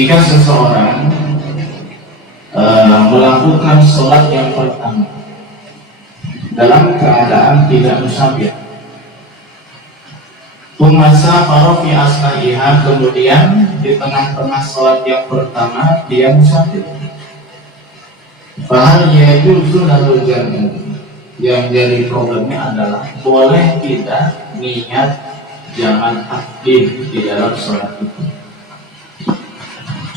Jika seseorang melakukan sholat yang pertama dalam keadaan tidak musafir, Umasa farofi asna'iha, kemudian di tengah-tengah sholat yang pertama dia musafir, fahal yajuzu lahu jamu. Yang jadi problemnya adalah boleh tidak niat jamak takdim di dalam sholat itu.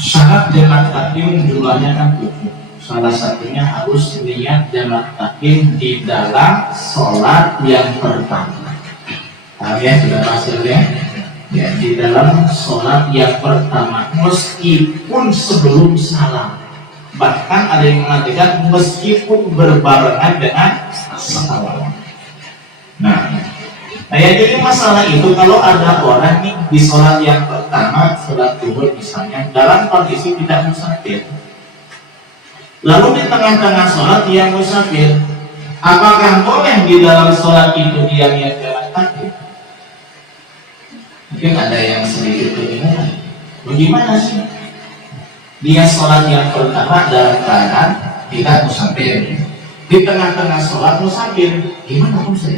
Syarat jamak takdim jumlahnya kan 7. Salah satunya harus niat jamak takdim di dalam sholat yang pertama. Ya, sudah hasilnya ya, di dalam sholat yang pertama, meskipun sebelum salam, bahkan ada yang mengatakan meskipun berbarengan dengan salam. Nah, ya, jadi masalah itu kalau ada orang nih di sholat yang pertama, sholat zuhur misalnya, dalam kondisi tidak musafir, lalu di tengah-tengah sholat dia musafir, apakah boleh di dalam sholat itu dia niat jamak takdim? Mungkin ada yang sedikit kebingungan, bagaimana sih dia sholat yang pertama dalam keadaan tidak musafir, di tengah-tengah sholat musafir, gimana bisa?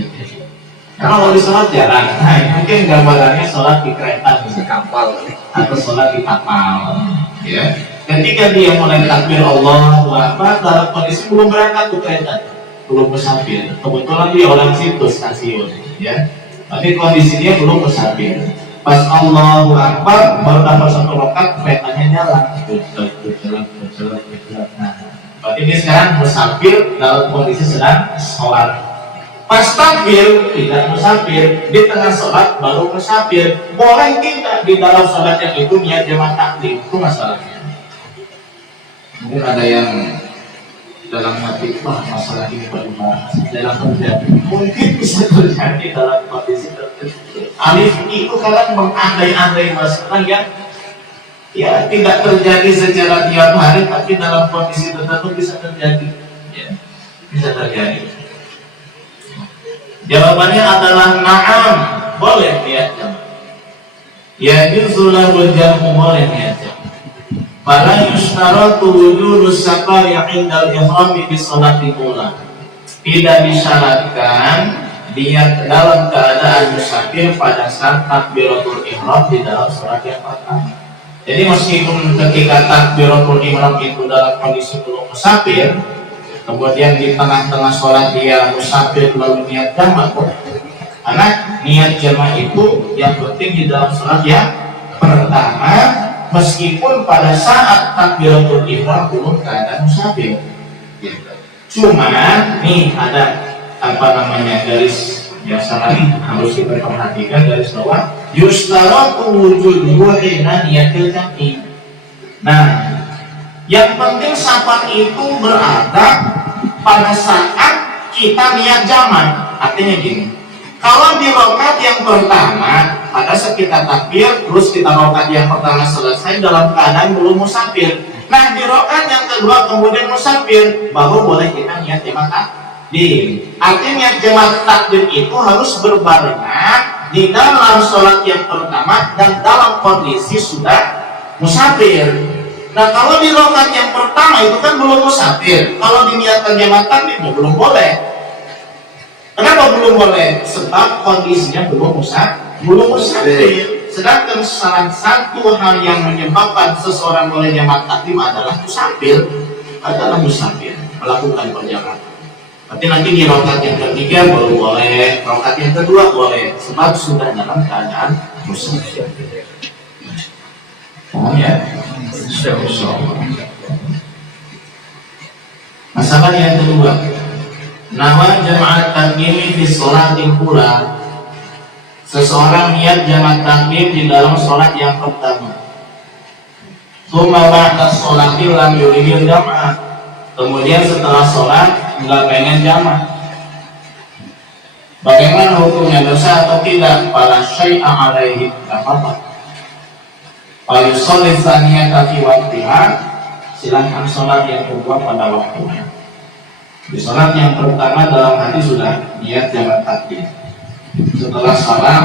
Kalau di sholat jalan, nah mungkin gambarannya sholat di kereta, di kapal, atau sholat di kapal, ya. Ketika dia mulai takbir Allahu Akbar dalam kondisi belum berangkat ke kereta, belum musafir, kebetulan dia orang situ stasiun, ya. Tapi kondisinya belum musafir. Pas Allahu Akbar baru dapat 1 rakaat, keretanya jalan. Nah, berarti ini sekarang musafir dalam kondisi sedang sholat. Pas takbir tidak musafir, di tengah sholat baru musafir. Boleh tidak di dalam sholat yang itu niat jamak takdim? Itu masalahnya. Mungkin ada yang dalam hati, wah masalah ini perlu bahas dalam terjadi. Mungkin bisa terjadi dalam kondisi tertentu. Alif itu kadang mengandai-andai masalah yang ya tidak terjadi secara tiap hari, tapi dalam kondisi tertentu bisa terjadi, ya, bisa terjadi. Jawabannya adalah na'am, boleh niat jamak. Ya juzulah berjamu, boleh niat jamak. Fala yustaratu wujudus safari 'indal ihrami bi sholati ula. Tidak disyaratkan dia dalam keadaan musafir pada saat takbiratul ihram di dalam sholat yang pertama. Jadi meskipun ketika takbiratul ihram itu dalam kondisi belum musafir, kemudian di tengah-tengah sholat dia musafir lalu niat jamak, karena niat jamak itu yang penting di dalam sholat yang pertama, meskipun pada saat takbiratul ihram belum keadaan musafir. Cuman nih ada garis yang sangat harus kita perhatikan, garis bawah, yustaratu wujuduhu hina niyatil jami'. Nah, yang penting safar itu berada pada saat kita niat jamak. Artinya gini, kalau di rakaat yang pertama pada saat kita takbir, terus kita rakaat yang pertama selesai dalam keadaan belum musafir. Nah, di rakaat yang kedua kemudian musafir, baru boleh kita niat jamak takdim. Artinya jamak takdim itu harus berbarengan di dalam sholat yang pertama dan dalam kondisi sudah musafir. Nah, kalau di rakaat yang pertama itu kan belum musafir, kalau diniatkan jamak takdim ya belum boleh. Kenapa belum boleh? Sebab kondisinya belum musafir. Sedangkan salah satu hal yang menyebabkan seseorang boleh jamak takdim adalah musafir, melakukan perjalanan. Berarti nanti di rakaat yang ketiga baru boleh, rakaat yang kedua boleh, sebab sudah dalam keadaan musafir. Ya, masalah yang kedua, nama jamaah takdim di sholat pula. Seseorang niat jamak takdim di dalam sholat yang pertama. Tsumma ba'da sholati lam yuridil jamaah. Kemudian setelah sholat nggak pengen jamak. Bagaimana hukumnya, dosa atau tidak? Fala syai'a alaihi, tidak apa-apa. Fa yusolli tsaniyata fi waqtiha, silakan sholat yang kedua pada waktunya. Di sholat yang pertama dalam hati sudah niat jamak takdim. Setelah salam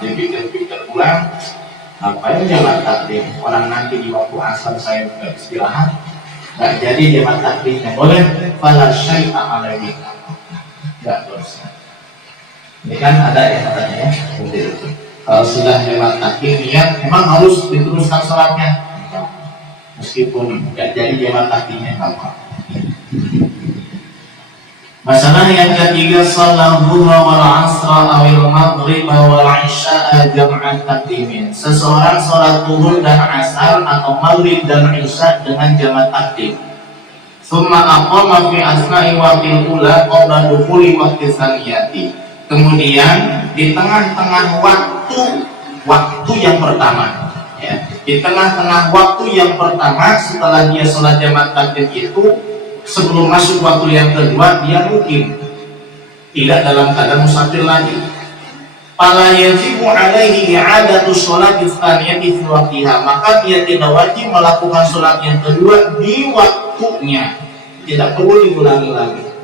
dipikir-pikir ulang, Ngapain jamak takdim? Orang nanti di waktu asar saya juga istirahat, nggak jadi jamak takdimnya. Boleh? Fala syai'a alaihi, nggak dosa. Ini kan ada ya katanya ya. Kalau sudah jamak takdim niat, memang harus diteruskan sholatnya. Meskipun nggak jadi jamak takdimnya nggak apa. Masalah yang ketiga, salat zuhra wal asra awil maghrib wal isya jam'an takdimin. Seseorang salat zuhur dan asar atau maghrib dan isya dengan jamak takdim. Summa aqama fi asna'i waqtil ula qabla dukhuli waqti tsaniyati. Kemudian di tengah-tengah waktu yang pertama, ya, di tengah-tengah waktu yang pertama setelah dia salat jamak takdim itu, sebelum masuk waktu yang kedua, dia mungkin tidak dalam keadaan musafir lagi. Fala yajibu alaihi i'adatu sholati tsaniyati fi waqtiha, maka dia tidak wajib melakukan sholat yang kedua di waktunya, tidak perlu diulangi lagi.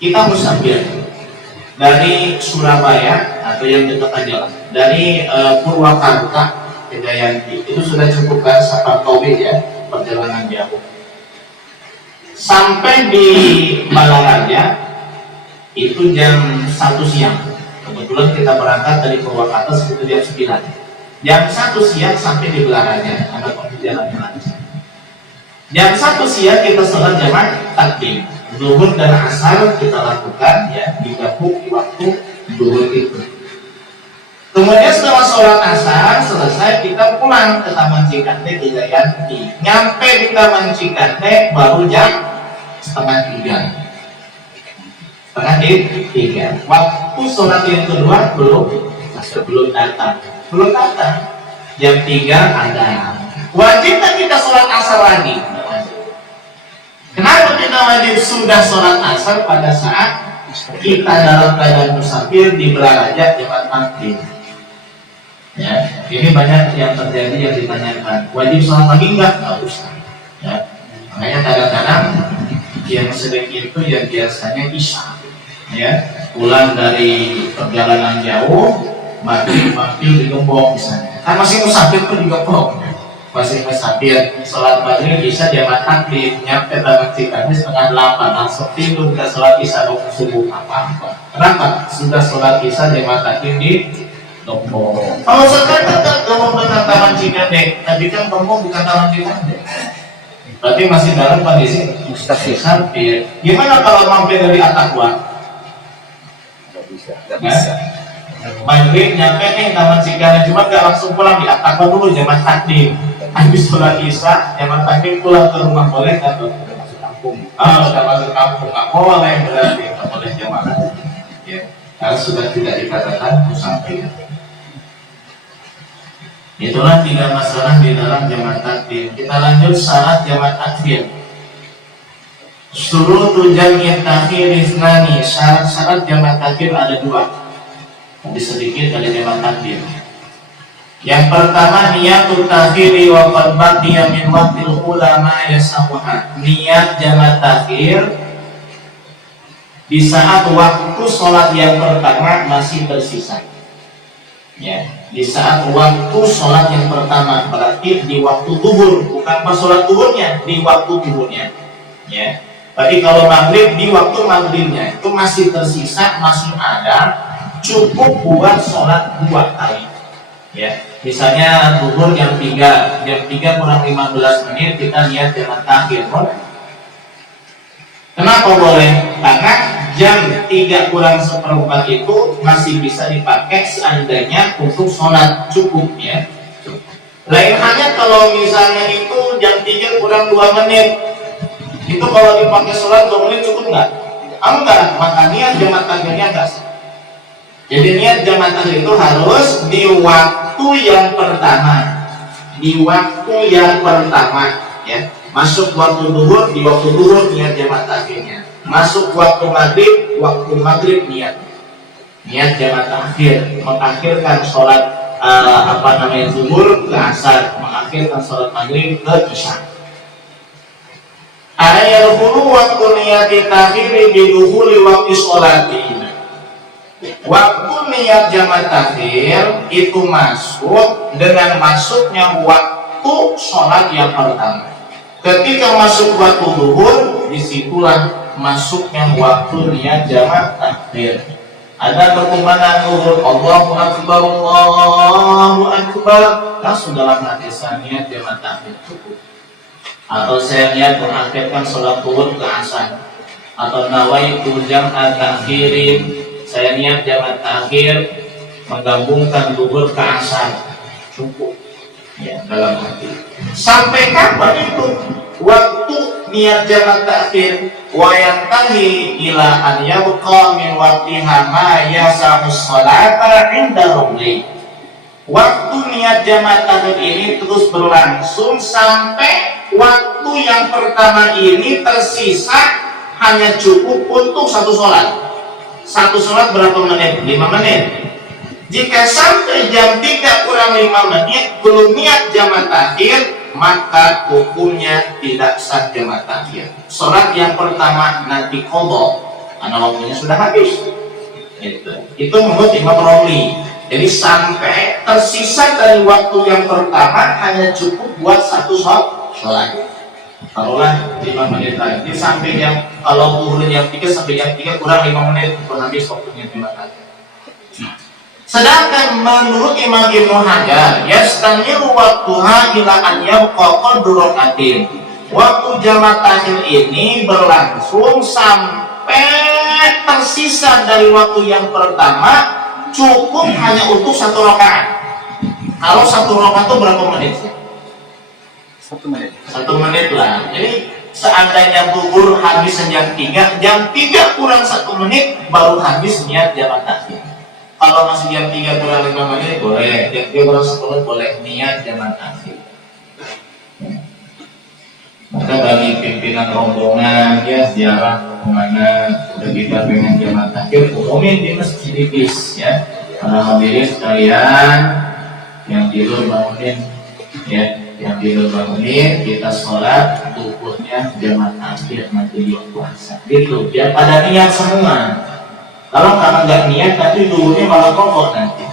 Kita musafir dari Surabaya atau yang dekat aja lah, dari Purwakarta ke Jayanti, itu sudah cukup kan safar tawil ya, perjalanan jauh. Sampai di Balaraja itu jam 1 siang. Kebetulan kita berangkat dari Purwakarta sekitar jam 9. Jam 1 siang sampai di Balaraja, ada perjalanan lancar. Jam 1 siang kita sholat jamak takdim. Zuhur dan asar kita lakukan ya, digabung di waktu zuhur itu. Kemudian setelah sholat asar selesai, kita pulang ke Taman Cikande di Jayanti. Nyampe di Taman Cikande baru jam setengah 3. Waktu sholat yang kedua belum datang. Jam 3 ada. Wajibkah kita sholat asar lagi? Kenapa kita wajib sudah sholat asar pada saat kita dalam keadaan musafir di Balaraja jamak takdim? Ya, ini banyak yang terjadi yang ditanyakan. Wajib sholat lagi enggak? Enggak usah. Ya, makanya kadang-kadang yang sering itu yang biasanya isya, ya, pulang dari perjalanan jauh, maghrib di Gembok misalnya. Kan masih musafir tuh di Gembok, masih musafir, sholat maghrib isya jamak takdim, nyampe Taman Cikande setengah 8, langsung tidur ke sholat isya waktu subuh apa-apa. Kenapa? Sudah sholat isya jamak takdim di Gembok. Kalau sekarang kan Gembok dengan Taman Cikande, tapi kan Gembok bukan Taman Cikande. Berarti masih dalam kondisi musafir. Gimana kalau mampir dari Atakwa? Gak bisa. Maghrib nyampe nih Taman Cikande, cuma gak langsung pulang, di Atakwa dulu jamak takdim. Habis sholat isya jamak takdim pulang ke rumah, boleh nggak tuh? Udah masuk kampung. Udah masuk kampung, nggak boleh berarti, nggak boleh jamak. Ya, karena sudah tidak dikatakan musafir. Itulah 3 masalah di dalam jamak takdim. Kita lanjut syarat jamak takdim. Syurutu jam'i takhir isnani. Syarat jamak takdim ada 2. Nanti sedikit dari jamak takdim. Yang pertama, niyatu takhiri wa qad baqiya min waqtil ulama yasamuha. Niat jamak takhir di saat waktu sholat yang pertama masih tersisa. Ya, di saat waktu sholat yang pertama, berarti di waktu zuhur, bukan pas sholat zuhurnya, di waktu zuhurnya. Ya, tapi kalau maghrib di waktu maghribnya itu masih tersisa, masih ada, cukup buat sholat 2 kali. Ya, misalnya zuhur jam 3 kurang 15 menit kita niat jamak takhir, boleh. Kenapa boleh? Karena jam 3 kurang 1/4 itu masih bisa dipakai seandainya untuk sholat, cukup ya. Lain halnya kalau misalnya itu jam 3 kurang 2 menit, itu kalau dipakai sholat 2 menit cukup nggak? Enggak, maka niat jamak takhirnya enggak. Jadi niat jamak takhir itu harus di waktu yang pertama, ya. Masuk waktu zuhur, di waktu zuhur niat jamak takhirnya. Masuk waktu maghrib niat jamak takhir, mengakhirkan sholat zuhur ke asar, mengakhirkan sholat maghrib ke isya. Ayat 10 waktu niat takhir bi dukhuli waqti sholati Waktu niat jama' takhir itu masuk dengan masuknya waktu sholat yang pertama. Ketika masuk waktu zuhur, disitulah masuknya waktu niat jama' takhir. Ada perkumpulan zuhur, Allahu Akbar, Allahu Akbar, langsung dalam hati saya niat jama' takhir cukup. Atau saya niat mengakhirkan sholat zuhur ke asar, atau nawaitu jam'a takhirin, saya niat jama' takhir menggabungkan zuhur ke asar, cukup ya dalam hati. Sampai kapan itu waktu niat jama' takhir? Wa yantahi ila an yabqa min waqtiha ma yasahu sholata 'inda rumli. Waktu niat jama' takhir ini terus berlangsung sampai waktu yang pertama ini tersisa hanya cukup untuk satu sholat. Satu sholat berapa menit? 5 menit. Jika sampai jam 3 kurang 5 menit belum niat jama' takhir, maka hukumnya tidak sah jama' takhir. Sholat yang pertama nanti qadha karena waktunya sudah habis. Itu menurut Imam Romli. Jadi sampai tersisa dari waktu yang pertama hanya cukup buat satu sholat. Taruhlah 5 menit lagi sampai jam, kalau turun jam 3 sampai jam 3 kurang 5 menit habis waktunya jama' takhir. Sedangkan menurut Imam Ibnu Hajar, yastamiru waktuha ila an yabqa qadru rak'atin. Waktu jama' takhir ini berlangsung sampai tersisa dari waktu yang pertama cukup hanya untuk satu rakaat. Kalau satu rakaat itu berapa menit? 1 menit. 1 menit lah. Jadi seandainya zuhur habis jam 3, jam 3 kurang 1 menit baru habis niat jama' takhir. Kalau masih jam 3 kurang 5 menit boleh, jam 3 kurang 10 menit boleh niat jama' takhir. Maka bagi pimpinan rombongan ya ziarah kemana udah kita pengen jama' takhir, umumin di masjid Ibis ya. Para hadirin sekalian yang tidur bangunin ya. Yang tidur bangunin, kita sholat zuhurnya jama' takhir nanti di waktu asar. Gitu, biar pada niat semua. Kalau karena nggak niat nanti zuhurnya malah pokok nanti.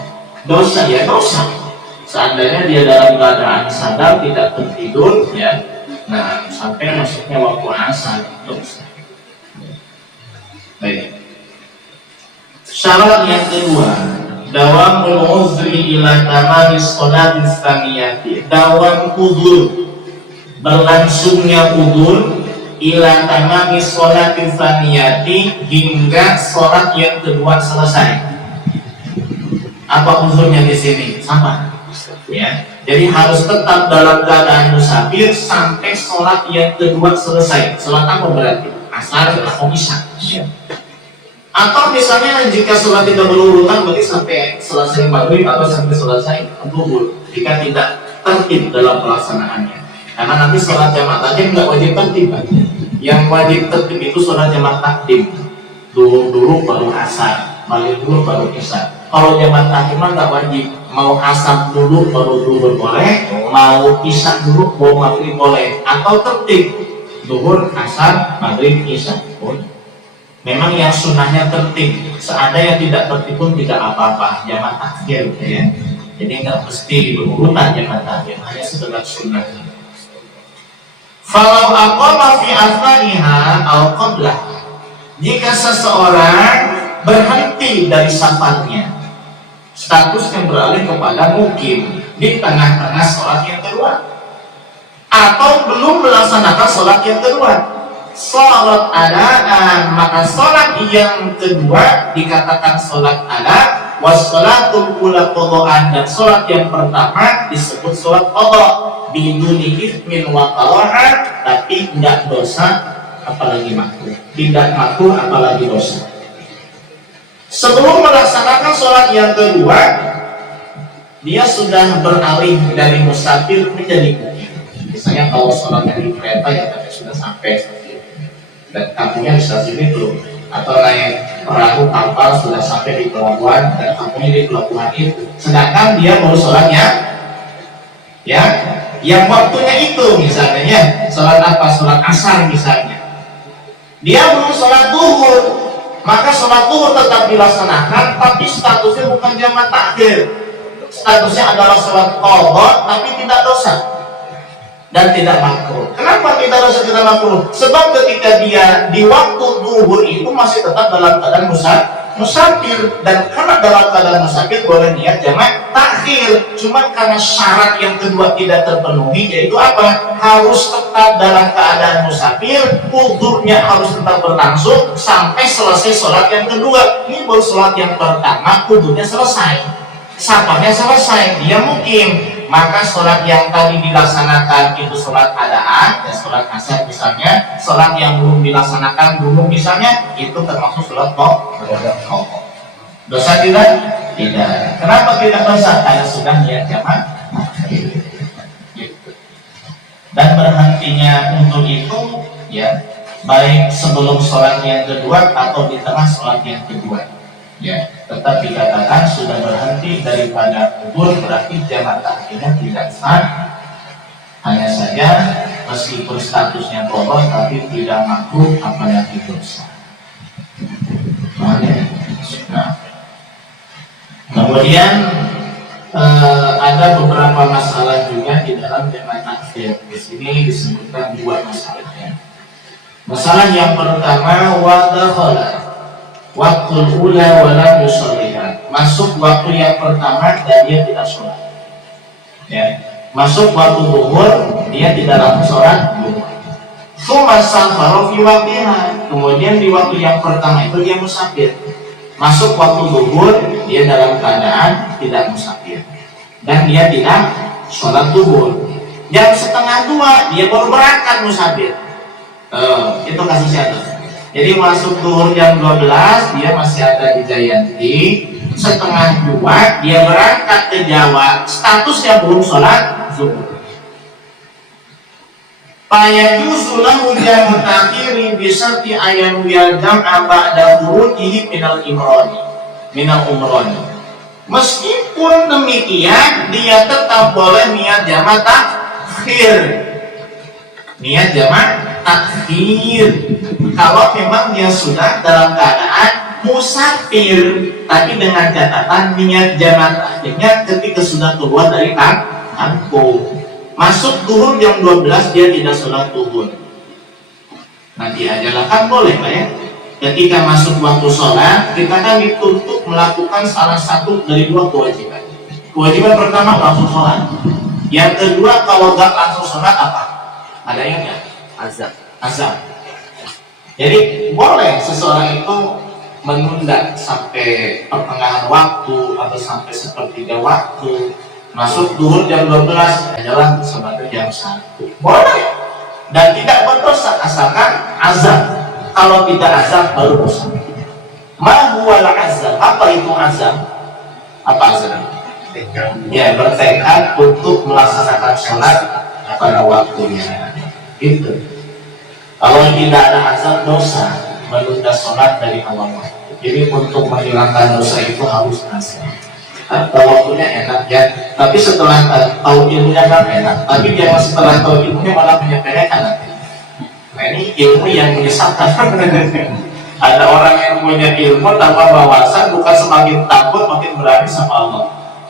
Dosa ya dosa. Seandainya dia dalam keadaan sadar tidak tertidur ya, nah sampai masuknya waktu asar dosa. Baik. Syarat yang kedua, dawamul uzri ila tamamis sholatis tsaniyati. Dawam udzur, berlangsungnya udzur ila tamamis sholatis tsaniyati, hingga sholat yang kedua selesai. Apa uzurnya di sini? Sama. Ya. Jadi harus tetap dalam keadaan musafir sampai sholat yang kedua selesai. Sholat apa berarti? Asar atau isya. Ya. Atau misalnya jika sholat tidak berurutan berarti sampai selesai maghrib atau sampai selesai zuhur jika tidak tertib dalam pelaksanaannya. Karena nanti sholat jama' takhir nggak wajib tertib. Yang wajib tertib itu sholat jama' takdim. Zuhur dulu baru asar, maghrib dulu baru isya. Kalau jama' takhir mah nggak wajib. Mau asar dulu baru zuhur boleh, mau isya dulu baru maghrib boleh, atau tertib zuhur, asar, maghrib, isya boleh. Memang yang sunnahnya tertib. Seandainya tidak tertib pun tidak apa-apa, jama' takhir ya. Jadi nggak mesti berurutan jama' takhir, hanya sekedar sunnah. Falau aqama fi asnaiha aw qablah. Jika seseorang berhenti dari safarnya, statusnya beralih kepada mukim di tengah-tengah sholat yang kedua, atau belum melaksanakan sholat yang kedua, sholat adaan, maka sholat yang kedua dikatakan sholat ada. Wassalatul ula qadhaan, dan sholat yang pertama disebut sholat qadha biduni ithmin wa qaraha, tapi tidak dosa apalagi makruh, tidak makruh apalagi dosa. Sebelum melaksanakan sholat yang kedua, dia sudah beralih dari musafir menjadi mukim. Misalnya kalau sholatnya di kereta ya tapi sudah sampai dan kampungnya di stasiun itu, atau naik perahu kapal sudah sampai di pelabuhan dan kampungnya di pelabuhan itu, sedangkan dia baru sholatnya ya yang waktunya itu misalnya ya sholat apa, sholat asar misalnya, dia belum sholat zuhur, maka sholat zuhur tetap dilaksanakan, tapi statusnya bukan jamaah takhir. Statusnya adalah sholat qadha, tapi tidak dosa dan tidak makruh. Kenapa tidak dosa tidak makruh? Sebab ketika dia di waktu zuhur itu masih tetap dalam keadaan musafir, dan karena dalam keadaan musafir boleh niat jamaah takhir. Cuma karena syarat yang kedua tidak terpenuhi, yaitu apa? Harus tetap dalam keadaan musafir, wudhunya harus tetap berlangsung sampai selesai sholat yang kedua. Ini baru sholat yang pertama, wudhunya selesai, safarnya selesai, dia mukim. Maka sholat yang tadi dilaksanakan itu sholat adaan, ya sholat asar misalnya, sholat yang belum dilaksanakan dulu misalnya, itu termasuk sholat qadha. Dosa tidak? Tidak. Kenapa tidak dosa? Karena sudah niat jamaah. Dan berhentinya untuk itu, ya, baik sebelum sholat yang kedua atau di tengah sholat yang kedua. Ya, tetap dikatakan sudah berhenti daripada kubur, berarti jamaah takhirnya tidak sah. Hanya saja meskipun statusnya qadha tapi tidak makruh apalagi dosa. Nah, kemudian ada beberapa masalah juga di dalam jamaah takhir. Di sini disebutkan dua masalahnya. Masalah yang pertama, wadakhala waktu ula wala yusalliha, masuk waktu yang pertama dan dia tidak sholat. Ya, masuk waktu zuhur dia tidak langsung sholat zuhur. Tsumma safara fi waqtiha, kemudian di waktu yang pertama itu dia musafir. Masuk waktu zuhur dia dalam keadaan tidak musafir dan dia tidak sholat zuhur. Jam setengah dua dia baru berangkat musafir. Itu kasusnya tuh. Jadi masuk zuhur jam 12 dia masih ada di Jayanti, setengah dua dia berangkat ke Jawa, statusnya belum sholat zuhur. Fayajuzu lahu jamu takhiri bi syarti ayan wiyal jam'a ba'da khurujihi minal umrani. Meskipun demikian dia tetap boleh niat jamaah takhir. Niat jamaah takhir kalau memang dia sudah dalam keadaan musafir, tapi dengan catatan niat jamaah takhirnya ketika sudah keluar dari kampung. Masuk zuhur jam 12 dia tidak sholat zuhur, nanti aja lah, kan boleh Pak ya. Ketika masuk waktu sholat, kita kan dituntut melakukan salah satu dari dua kewajiban. Kewajiban pertama langsung sholat, yang kedua kalau nggak langsung sholat apa? Ada yang nggak? Azab. Jadi boleh seseorang itu menunda sampai pertengahan waktu atau sampai sepertiga waktu. Masuk zuhur jam 12 jalan sampai jam 1, boleh dan tidak berdosa asalkan azab. Kalau tidak azab baru dosa. Ma huwal azab? Apa itu azab? Apa azab? Ya, bertekad untuk melaksanakan sholat pada waktunya. Itu. Kalau tidak ada azab dosa, menunda sholat dari awal waktu. Jadi untuk menghilangkan dosa itu harus azab. Waktunya enak ya, tapi setelah tahu ilmunya kan enak, tapi jangan setelah tahu ilmunya malah menyepelekan nanti. Nah ini ilmu yang menyesatkan. Ada orang yang punya ilmu tanpa wawasan, bukan semakin takut makin berani sama Allah.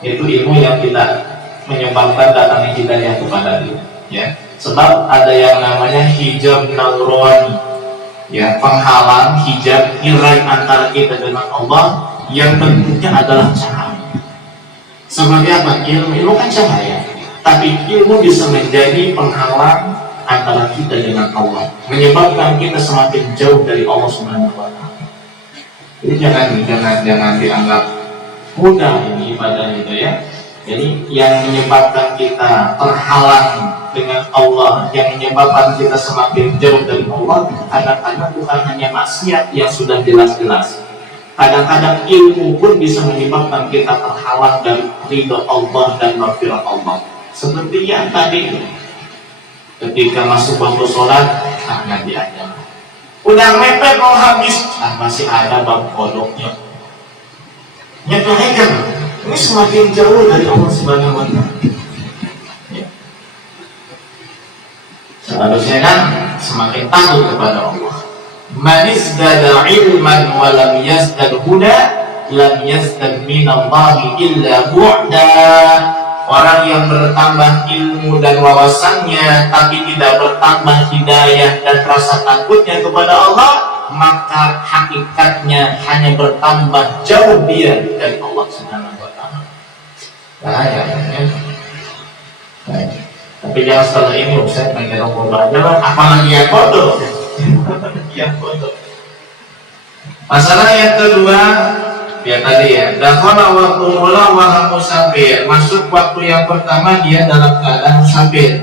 Itu ilmu yang tidak menyebabkan datangnya hidayah kepada dia. Ya, sebab ada yang namanya hijab naurani, ya, penghalang hijab tirai antara kita dengan Allah yang bentuknya adalah cahaya. Sebagai apa? Ilmu kan cahaya, tapi ilmu bisa menjadi penghalang antara kita dengan Allah, menyebabkan kita semakin jauh dari Allah Subhanahu wa Ta'ala. Jadi jangan dianggap mudah ini ibadah itu ya. Jadi yang menyebabkan kita terhalang dengan Allah, yang menyebabkan kita semakin jauh dari Allah, kadang-kadang bukan hanya maksiat yang sudah jelas-jelas. Kadang-kadang ilmu pun bisa menyebabkan kita terhalang dari ridha Allah dan maghfirah Allah. Seperti yang tadi, ketika masuk waktu sholat, nanti aja. Udah mepet mau habis, masih ada bab kodoknya. Nyepelekan. Ini semakin jauh dari Allah Subhanahu wa Ta'ala. Ya. Seharusnya kan semakin takut kepada Allah. Man izdada ilman wa lam yazdad huda lam yazdad minallahi illa bu'da. Orang yang bertambah ilmu dan wawasannya tapi tidak bertambah hidayah dan rasa takutnya kepada Allah, maka hakikatnya hanya bertambah jauh dia dari Allah Subhanahu wa taala. Bahaya ya. Tapi jangan setelah ini saya pengen rokok aja lah, apalagi yang bodoh. Yang bodoh. Masalah yang kedua, ya tadi ya, dakhala waktu mula wa musafir. Masuk waktu yang pertama dia dalam keadaan musafir.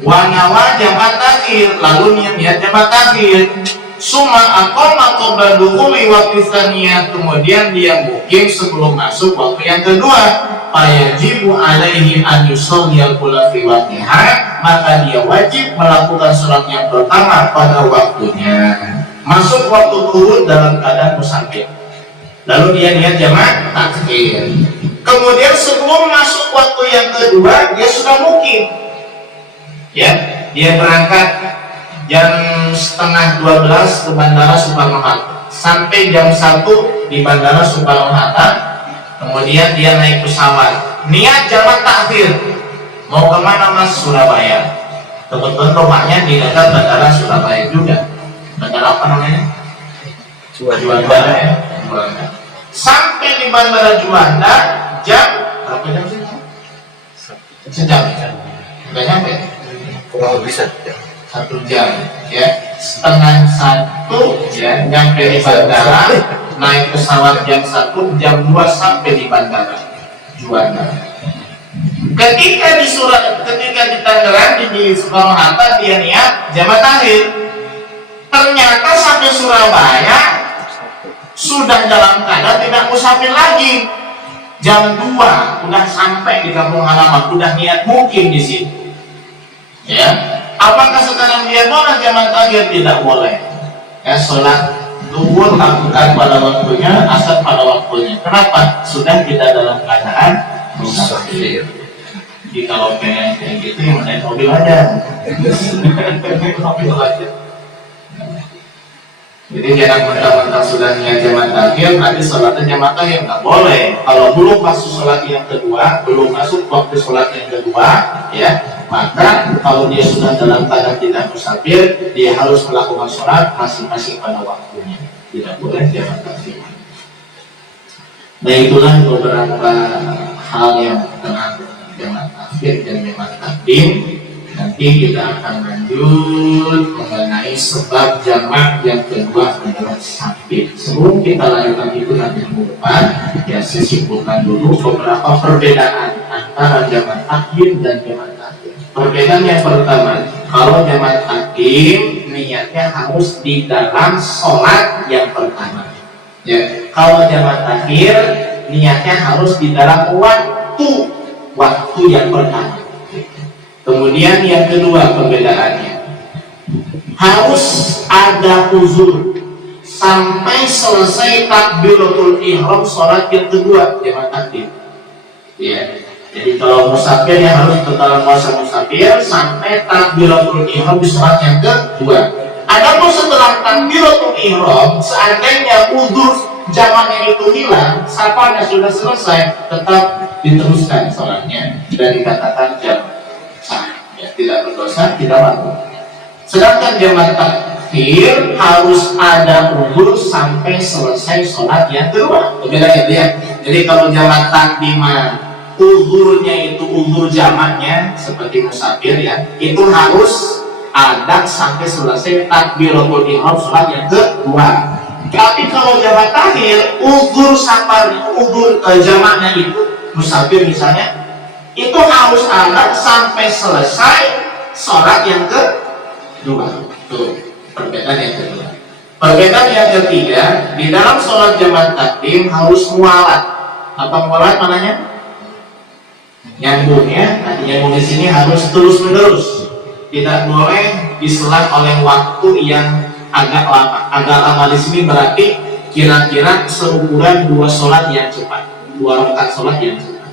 Wa nawa jamak takhir, lalu niat jamak takhir. Summa aqama qabla dukhuli waqti tsaniyah, kemudian dia mukim sebelum masuk waktu yang kedua. Fayajibu alaihi an yusalliyal ula fi waqtiha, maka dia wajib melakukan salat yang pertama pada waktunya. Masuk waktu turun dalam keadaan musafir. Lalu dia niat jamak takhir. Kemudian sebelum masuk waktu yang kedua dia sudah mukim. Ya, dia berangkat jam setengah 12 ke Bandara Soekarno-Hatta, sampai jam 1 di Bandara Soekarno-Hatta. Kemudian dia naik pesawat, niat jamak takhir. Mau kemana Mas? Surabaya. Kebetulan rumahnya di dekat Bandara Surabaya juga. Bandara apa namanya? Juanda ya. Juanda. Sampai di Bandara Juanda jam berapa jam sih? Sejam. Nggak nyampe. Kurang lebih 1 jam. Ya, setengah 1 ya, nyampe di bandara. Naik pesawat jam 1, jam 2 sampai di Bandara Juanda. Ketika di Tangerang di Soekarno-Hatta dia niat jamak takhir. Ternyata sampai Surabaya sudah dalam keadaan tidak musafir lagi. Jam 2 udah sampai di kampung halaman, udah niat mukim di sini. Ya, apakah sekarang dia boleh jamak takhir? Tidak boleh. Ya, sholat zuhur lakukan pada waktunya, asar pada waktunya. Kenapa? Sudah tidak dalam keadaan musafir. Jadi kalau pengen kayak gitu, yang naik mobil aja. Mobil aja. Jadi jangan mentang-mentang sudah niat jamak takhir, nanti sholatnya jamak takhir, nggak boleh. Kalau belum masuk sholat yang kedua, belum masuk waktu sholat yang kedua, ya, maka kalau dia sudah dalam keadaan tidak musafir, dia harus melakukan sholat masing-masing pada waktunya. Tidak boleh jamak takhir. Nah, itulah beberapa hal yang berkenaan jamak takhir dan jamak takdim. Nanti kita akan lanjut mengenai sebab jamak yang kedua adalah sakit. Sebelum kita lanjutkan itu nanti minggu depan, ya saya simpulkan dulu beberapa perbedaan antara jamak takdim dan jamak takdim. Perbedaan yang pertama, kalau jamak takdim niatnya harus di dalam sholat yang pertama. Ya, kalau jamak takhir niatnya harus di dalam waktu yang pertama. Kemudian yang kedua perbedaannya, harus ada uzur sampai selesai takbiratul ihram sholat yang kedua jamak takdim. Ya, jadi kalau musafir ya harus dalam masa musafir sampai takbiratul ihram di sholat yang kedua. Adapun setelah takbiratul ihram, seandainya uzur jamaknya itu hilang, safarnya sudah selesai, tetap diteruskan sholatnya dan dikatakan jamak sah, ya, tidak berdosa, tidak mampu. Sedangkan jamak takhir harus ada uzur sampai selesai sholat yang kedua. Bedanya ya. Jadi kalau jamak takdim uzurnya itu uzur jamaknya seperti musafir ya, itu harus ada sampai selesai takbiratul ihram sholat yang kedua. Tapi kalau jamak takhir uzur safarnya, uzur jamaknya itu musafir misalnya, itu harus ada sampai selesai sholat yang kedua. Tuh, perbedaan yang kedua. Perbedaan yang ketiga, di dalam sholat jamak takdim harus mualat. Apa mualat mananya? Nyambung ya. Nah, nyambung di sini harus terus menerus. Tidak boleh diselang oleh waktu yang agak lama. Agak lama di sini berarti kira-kira seukuran 2 sholat yang cepat, 2 rakaat sholat yang cepat.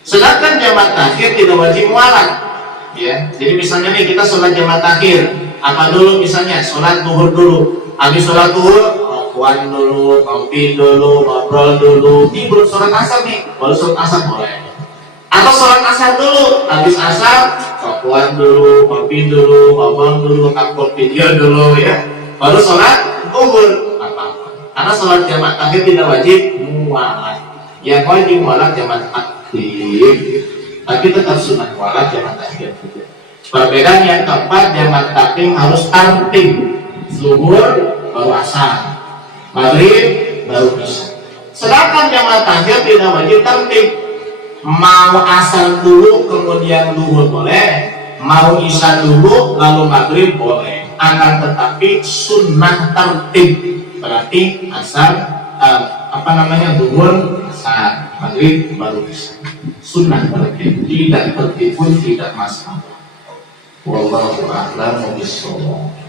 Sedangkan jamak takhir tidak wajib mualat, ya. Jadi misalnya nih kita sholat jamak takhir, apa dulu misalnya sholat zuhur dulu, Habis sholat duhur, rokokan dulu, ngopi dulu, ngobrol dulu. Ini belum sholat asar nih, baru sholat asar boleh. Atau sholat asar dulu, habis asar, rokokan dulu, ngopi dulu, ngobrol dulu, ngupload video dulu ya. Baru sholat duhur, apa-apa. Karena sholat jamaah takhir tidak wajib mualah. Yang wajib mualah jamaah takhir, tapi tetap sunnah mualah jamaah takhir. Perbedaan yang keempat, jamaah takhir harus tartib. Zuhur baru asar, maghrib baru isya. Sedangkan jamaah takhir tidak wajib tertib. Mau asar dulu kemudian zuhur boleh, mau isya dulu lalu maghrib boleh. Akan tetapi sunnah tertib, berarti asar zuhur asar, maghrib baru isya. Sunnah tertib, tidak tertib pun tidak masalah. Wallahu a'lam bishawab.